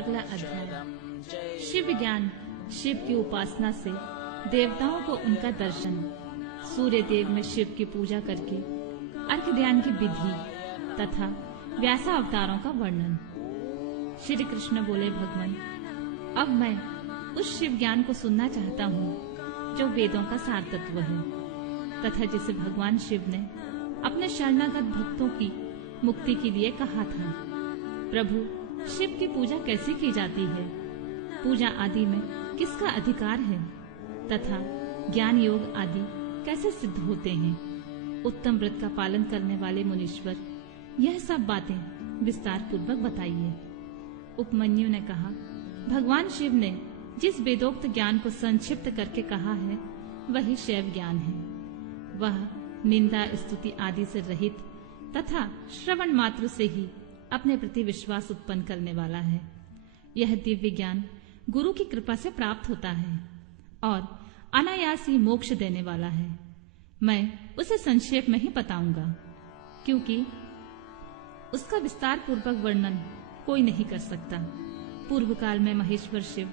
अगला अध्याय। शिव ज्ञान। शिव की उपासना से देवताओं को उनका दर्शन। सूर्य देव में शिव की पूजा करके अर्घ ध्यान की विधि तथा व्यासा अवतारों का वर्णन। श्री कृष्ण बोले, भगवान, अब मैं उस शिव ज्ञान को सुनना चाहता हूँ जो वेदों का सार तत्व है तथा जिसे भगवान शिव ने अपने शरणागत भक्तों की मुक्ति के लिए कहा था। प्रभु, शिव की पूजा कैसे की जाती है? पूजा आदि में किसका अधिकार है तथा ज्ञान योग आदि कैसे सिद्ध होते हैं? उत्तम व्रत का पालन करने वाले मुनीश्वर, यह सब बातें विस्तार पूर्वक बताइए। उपमन्यु ने कहा, भगवान शिव ने जिस वेदोक्त ज्ञान को संक्षिप्त करके कहा है वही शैव ज्ञान है। वह निंदा स्तुति आदि से रहित तथा श्रवण मात्र से ही अपने प्रति विश्वास उत्पन्न करने वाला है। यह दिव्य ज्ञान गुरु की कृपा से प्राप्त होता है और अनायास ही मोक्ष देने वाला है। मैं उसे संक्षेप में ही बताऊंगा क्योंकि उसका विस्तार पूर्वक वर्णन कोई नहीं कर सकता। पूर्व काल में महेश्वर शिव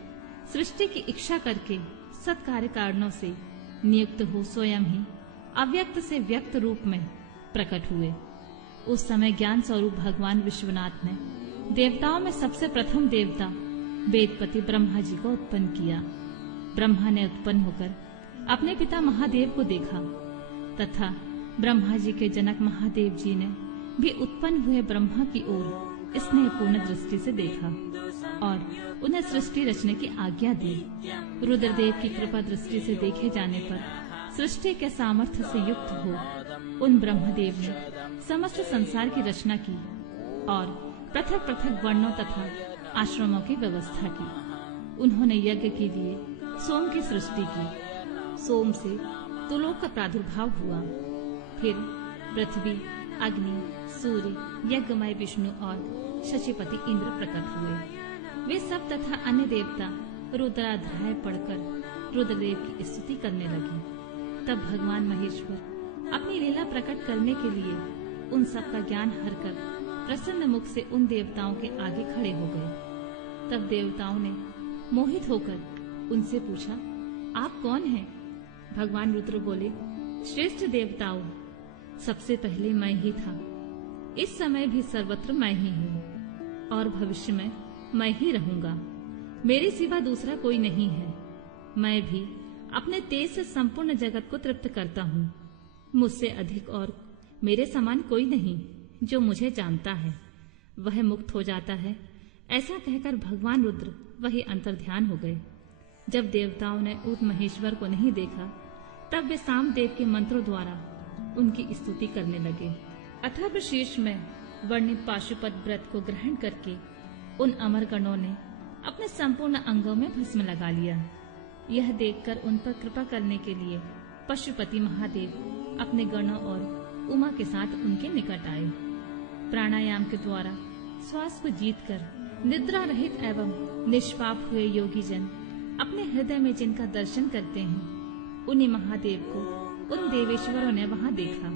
सृष्टि की इच्छा करके सत्कार्य कारणों से नियुक्त हो स्वयं ही अव्यक्त से व्यक्त रूप में प्रकट हुए। उस समय ज्ञान स्वरूप भगवान विश्वनाथ ने देवताओं में सबसे प्रथम देवता वेदपति ब्रह्मा जी को उत्पन्न किया। ब्रह्मा ने उत्पन्न होकर अपने पिता महादेव को देखा तथा ब्रह्मा जी के जनक महादेव जी ने भी उत्पन्न हुए ब्रह्मा की ओर स्नेहपूर्ण दृष्टि से देखा और उन्हें सृष्टि रचने की आज्ञा दी। रुद्रदेव की कृपा दृष्टि से देखे जाने पर सृष्टि के सामर्थ्य से युक्त हो उन ब्रह्मदेव ने समस्त संसार की रचना की और पृथक पृथक वर्णों तथा आश्रमों की व्यवस्था की। उन्होंने यज्ञ के लिए सोम की सृष्टि की। सोम से तुलोक का प्रादुर्भाव हुआ। फिर पृथ्वी, अग्नि, सूर्य, यज्ञमय विष्णु और शचीपति इंद्र प्रकट हुए। वे सब तथा अन्य देवता रुद्राध्याय पढ़कर रुद्रदेव की स्तुति करने लगे। तब भगवान महेश्वर अपनी लीला प्रकट करने के लिए उन सब का ज्ञान हरकर प्रसन्न मुख से उन देवताओं के आगे खड़े हो गए। तब देवताओं ने मोहित होकर उनसे पूछा, आप कौन हैं? भगवान रुद्र बोले, श्रेष्ठ देवताओं, सबसे पहले मैं ही था। इस समय भी सर्वत्र मैं ही हूँ और भविष्य में मैं ही रहूंगा। मेरे सिवा दूसरा कोई नहीं है। मैं भी अपने तेज से संपूर्ण जगत को तृप्त करता हूँ। मुझसे अधिक और मेरे समान कोई नहीं जो मुझे जानता है, वह मुक्त हो जाता है। ऐसा कहकर भगवान रुद्र वही अंतर्ध्यान हो गए। जब देवताओं ने उस महेश्वर को नहीं देखा तब वे सामदेव के मंत्रों द्वारा उनकी स्तुति करने लगे। अथर्व शीर्ष में वर्णित पाशुपत व्रत को ग्रहण करके उन अमरगणों ने अपने संपूर्ण अंगों में भस्म लगा लिया। यह देखकर उन पर कृपा करने के लिए पशुपति महादेव अपने गणों और उमा के साथ उनके निकट आए। प्राणायाम के द्वारा श्वास को जीतकर निद्रा रहित एवं निष्पाप हुए योगी जन अपने हृदय में जिनका दर्शन करते हैं, उन्हीं महादेव को उन देवेश्वरों ने वहां देखा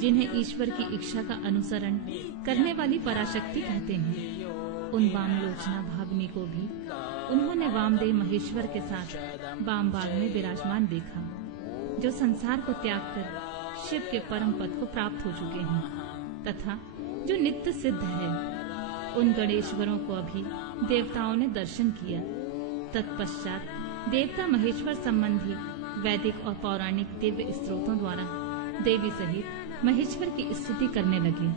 जिन्हें ईश्वर की इच्छा का अनुसरण करने वाली पराशक्ति कहते हैं। उन वामलोचना भावनी को भी उन्होंने वामदेव महेश्वर के साथ वाम बाग में विराजमान देखा, जो संसार को त्याग कर शिव के परम पद को प्राप्त हो चुके हैं तथा जो नित्य सिद्ध है। उन गणेश्वरों को अभी देवताओं ने दर्शन किया। तत्पश्चात देवता महेश्वर संबंधी वैदिक और पौराणिक दिव्य स्त्रोतों द्वारा देवी सहित महेश्वर की स्तुति करने लगे।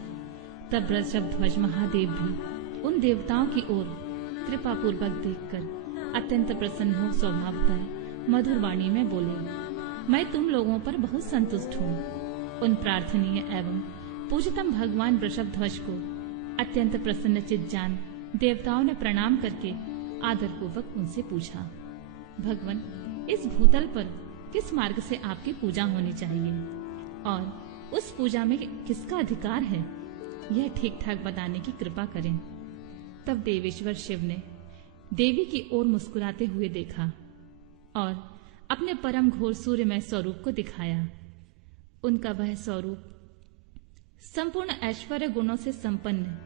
तब वृषभध्वज महादेव भी उन देवताओं की ओर कृपा पूर्वक देखकर अत्यंत प्रसन्न हो स्वभावतः मधुर वाणी में बोले, मैं तुम लोगों पर बहुत संतुष्ट हूँ। उन प्रार्थनीय एवं पूज्यतम भगवान वृषभध्वज को अत्यंत प्रसन्न चित्त जान देवताओं ने प्रणाम करके आदर पूर्वक उनसे पूछा, भगवान, इस भूतल पर किस मार्ग से आपकी पूजा होनी चाहिए और उस पूजा में किसका अधिकार है, यह ठीक ठाक बताने की कृपा करें। तब देवेश्वर शिव ने देवी की ओर मुस्कुराते हुए देखा और अपने परम घोर सूर्यमय स्वरूप को दिखाया। उनका वह स्वरूप संपूर्ण ऐश्वर्य गुणों से संपन्न,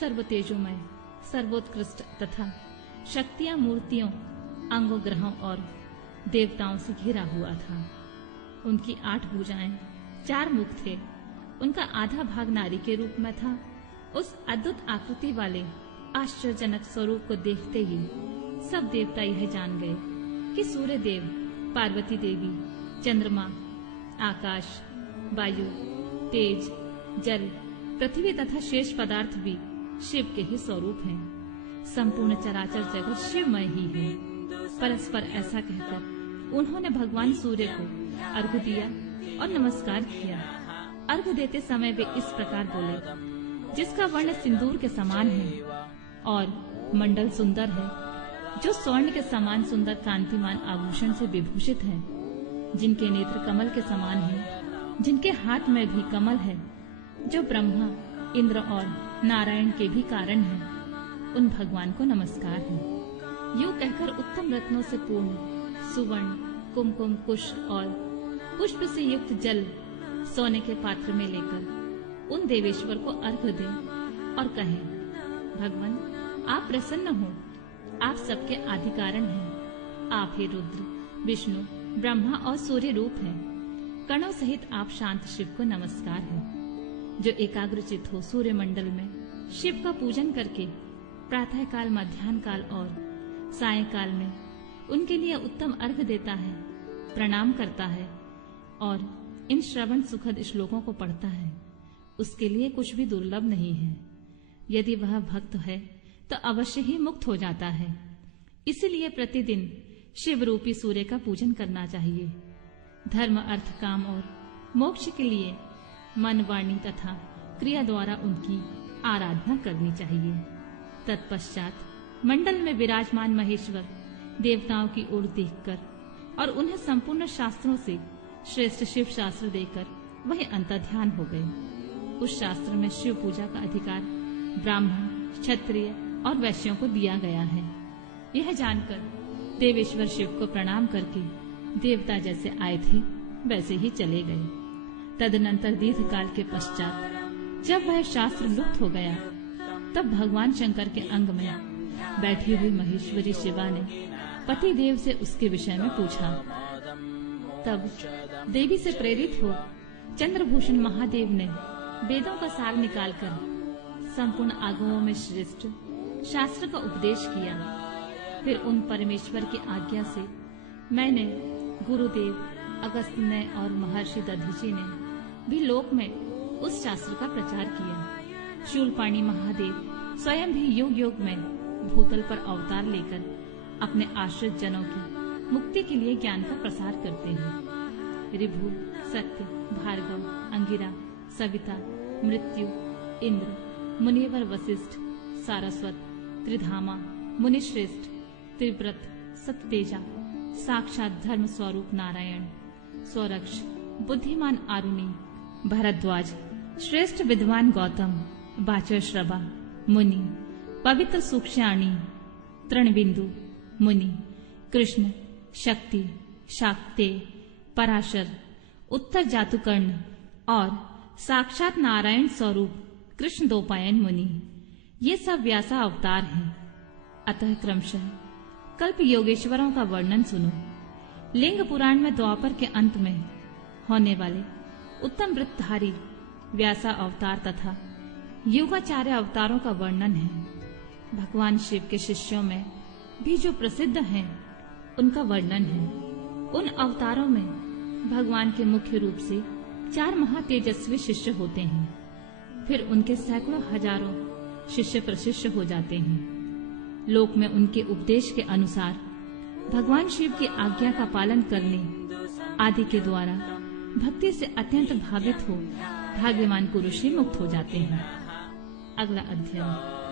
सर्व तेजोमय, सर्वोत्कृष्ट तथा शक्तियां मूर्तियों, अंगों, ग्रहों और देवताओं से घिरा हुआ था। उनकी 8 भुजाएं, 4 मुख थे। उनका आधा भाग नारी के रूप में था। उस अद्भुत आकृति वाले आश्चर्यजनक स्वरूप को देखते ही सब देवता यह जान गए कि सूर्य देव, पार्वती देवी, चंद्रमा, आकाश, वायु, तेज, जल, पृथ्वी तथा शेष पदार्थ भी शिव के ही स्वरूप हैं। संपूर्ण चराचर जगत शिवमय ही है। परस्पर ऐसा कहकर उन्होंने भगवान सूर्य को अर्घ्य दिया और नमस्कार किया। अर्घ्य देते समय वे इस प्रकार बोले, जिसका वर्ण सिंदूर के समान है और मंडल सुंदर है, जो स्वर्ण के समान सुंदर कांतिमान आभूषण से विभूषित है, जिनके नेत्र कमल के समान हैं, जिनके हाथ में भी कमल है, जो ब्रह्मा, इंद्र और नारायण के भी कारण है, उन भगवान को नमस्कार है। यूं कहकर उत्तम रत्नों से पूर्ण सुवर्ण, कुमकुम, कुश और पुष्प से युक्त जल सोने के पात्र में लेकर उन देवेश्वर को अर्घ्य दें और कहें, भगवान आप प्रसन्न हो, आप सबके आदि कारण हैं। आप ही रुद्र, विष्णु, ब्रह्मा और सूर्य रूप हैं। कणों सहित आप शांत शिव को नमस्कार है, जो एकाग्रचित हो सूर्य मंडल में शिव का पूजन करके प्रातः काल, मध्याह्न काल और सायंकाल में उनके लिए उत्तम अर्घ्य देता है, प्रणाम करता है और इन श्रवण सुखद श्लोकों को पढ़ता है, उसके लिए कुछ भी दुर्लभ नहीं है। यदि वह भक्त है तो अवश्य ही मुक्त हो जाता है। इसलिए प्रतिदिन शिव रूपी सूर्य का पूजन करना चाहिए। धर्म, अर्थ, काम और मोक्ष के लिए मन, वाणी तथा क्रिया द्वारा उनकी आराधना करनी चाहिए। तत्पश्चात मंडल में विराजमान महेश्वर देवताओं की ओर देखकर और उन्हें संपूर्ण शास्त्रों से श्रेष्ठ शिव शास्त्र देकर वही अंतर्ध्यान हो गए। उस शास्त्र में शिव पूजा का अधिकार ब्राह्मण, क्षत्रिय और वैश्यों को दिया गया है। यह जानकर देवेश्वर शिव को प्रणाम करके देवता जैसे आए थे वैसे ही चले गए। तदनंतर दीर्घ काल के पश्चात जब वह शास्त्र लुप्त हो गया, तब भगवान शंकर के अंग में बैठी हुई महेश्वरी शिवा ने पति देव से उसके विषय में पूछा। तब देवी से प्रेरित हो चंद्रभूषण महादेव ने वेदों का सार निकालकर संपूर्ण आगमों में श्रेष्ठ शास्त्र का उपदेश किया। फिर उन परमेश्वर की आज्ञा से मैंने, गुरुदेव अगस्त्य ने और महर्षि दधीचि ने भी लोक में उस शास्त्र का प्रचार किया। शूलपाणी महादेव स्वयं भी युग युग में भूतल पर अवतार लेकर अपने आश्रित जनों की मुक्ति के लिए ज्ञान का प्रसार करते हैं। ऋभु, सत्य, भार्गव, अंगिरा, सविता, मृत्यु, इंद्र, मुनिवर वशिष्ठ, सारस्वत, त्रिधामा, मुनिश्रेष्ठ, त्रिव्रत, सत्यतेजा, साक्षात धर्म स्वरूप नारायण, स्वरक्ष, बुद्धिमान आरुणि, भरद्वाज, श्रेष्ठ विद्वान गौतम, वाचश्रवा मुनि, पवित्र सूक्ष्याणी, तृणबिंदु मुनि, कृष्ण, शक्ति, शाक्ते, पराशर, उत्तर जातुकर्ण और साक्षात नारायण स्वरूप कृष्ण दोपायन मुनि, ये सब व्यासा अवतार हैं। अतः क्रमशः कल्प योगेश्वरों का वर्णन सुनो। लिंग पुराण में द्वापर के अंत में होने वाले उत्तम वृत्तधारी व्यासा अवतार तथा युगाचार्य अवतारों का वर्णन है। भगवान शिव के शिष्यों में भी जो प्रसिद्ध हैं उनका वर्णन है। उन अवतारों में भगवान के मुख्य रूप से 4 महातेजस्वी शिष्य होते हैं। फिर उनके सैकड़ों हजारों शिष्य प्रशिष्य हो जाते हैं। लोक में उनके उपदेश के अनुसार भगवान शिव की आज्ञा का पालन करने आदि के द्वारा भक्ति से अत्यंत भावित हो भाग्यवान पुरुष ही मुक्त हो जाते हैं। अगला अध्याय।